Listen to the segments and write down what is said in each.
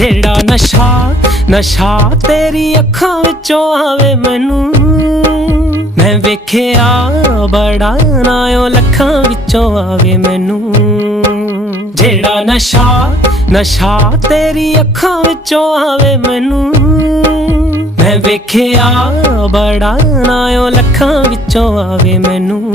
ਜਿਹੜਾ ਨਸ਼ਾ ਤੇਰੀ ਅੱਖਾਂ ਵਿੱਚੋਂ ਆਵੇ ਮੈਨੂੰ। ਮੈਂ ਵੇਖਿਆ ਬੜਾ ਨਾ ਓ ਲੱਖਾਂ ਵਿੱਚੋਂ ਆਵੇ ਮੈਨੂੰ। ਜਿਹੜਾ ਨਸ਼ਾ ਤੇਰੀ ਅੱਖਾਂ ਵਿੱਚੋਂ ਆਵੇ ਮੈਨੂੰ। ਮੈਂ ਵੇਖਿਆ ਬੜਾ ਨਾ ਓ ਲੱਖਾਂ ਵਿੱਚੋਂ ਆਵੇ ਮੈਨੂੰ।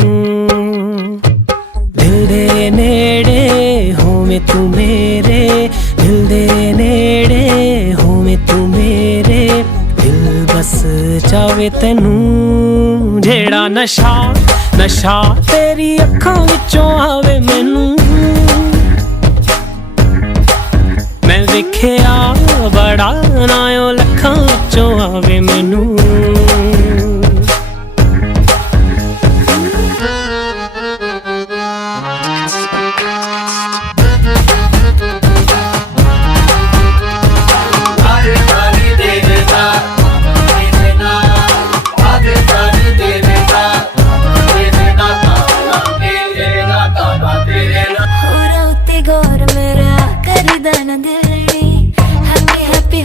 ਦਿਲ ਦੇ ਨੇੜੇ ਹੋਵੇਂ ਤੂੰ ਮੇਰੇ, ਦਿਲ ਦੇ ਨੇੜੇ ਹੋਵੇਂ ਤੂੰ ਮੇਰੇ, ਦਿਲ ਬਸ ਚਾਵੇ ਤੈਨੂੰ। ਜਿਹੜਾ ਨਸ਼ਾ ਤੇਰੀ ਅੱਖਾਂ ਵਿੱਚੋਂ ਆਵੇ ਮੈਨੂੰ। ਮੈਂ ਵੇਖਿਆ ਬੜਾ ਨਾ ਓ ਲੱਖਾਂ ਵਿੱਚੋਂ ਆਵੇ ਮੈਨੂੰ।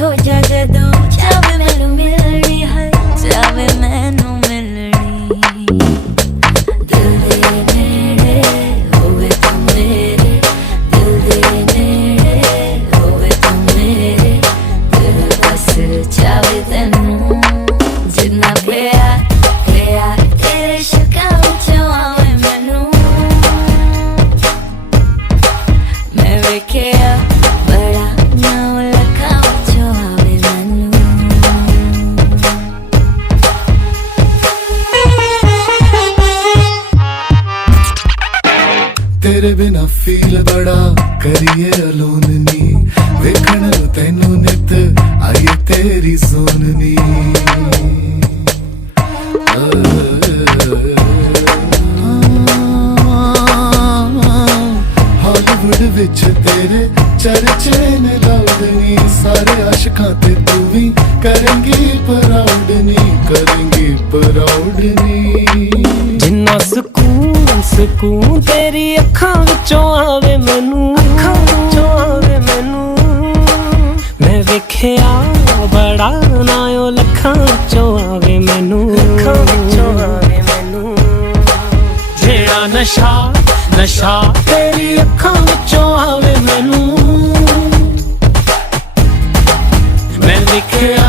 हो जा जदों चावे मैनू मिलनी है, चावे मैनू मिलनी। दिल दे नेड़े होवे तू मेरे, दिल दे नेड़े होवे तू मेरे, दिल बस चावे तैनू। जिन्ना प्यार तेरे शक्कां विचों आवे मैनू। मैं वेखिया बड़ा ना लखां तेरे बिना फील बड़ा करिए अलोन नी। वेखण नु तैनू नित आइए तेरी सोननी। हॉलीवुड विच तेरे चर्चे ने लाउड नी। सारे आशिकां ते तू भी करेंगी प्राउड नी, करेंगी प्राउड नी। जिन्ना ਸਕੂਨ ਤੇਰੀ ਅੱਖਾਂ ਵਿੱਚੋਂ ਆਵੇ ਮੈਨੂੰ। ਅੱਖਾਂ ਵਿੱਚੋਂ ਆਵੇ ਮੈਨੂੰ। ਮੈਂ ਵੇਖਿਆ ਬੜਾ ਨਾ ਓ ਲੱਖਾਂ ਵਿੱਚੋਂ ਆਵੇ ਮੈਨੂੰ। ਅੱਖਾਂ ਵਿੱਚੋਂ ਆਵੇ ਮੈਨੂੰ। ਜਿਹੜਾ ਨਸ਼ਾ ਤੇਰੀ ਅੱਖਾਂ ਵਿੱਚੋਂ ਆਵੇ ਮੈਨੂੰ। ਮੈਂ ਵੇਖਿਆ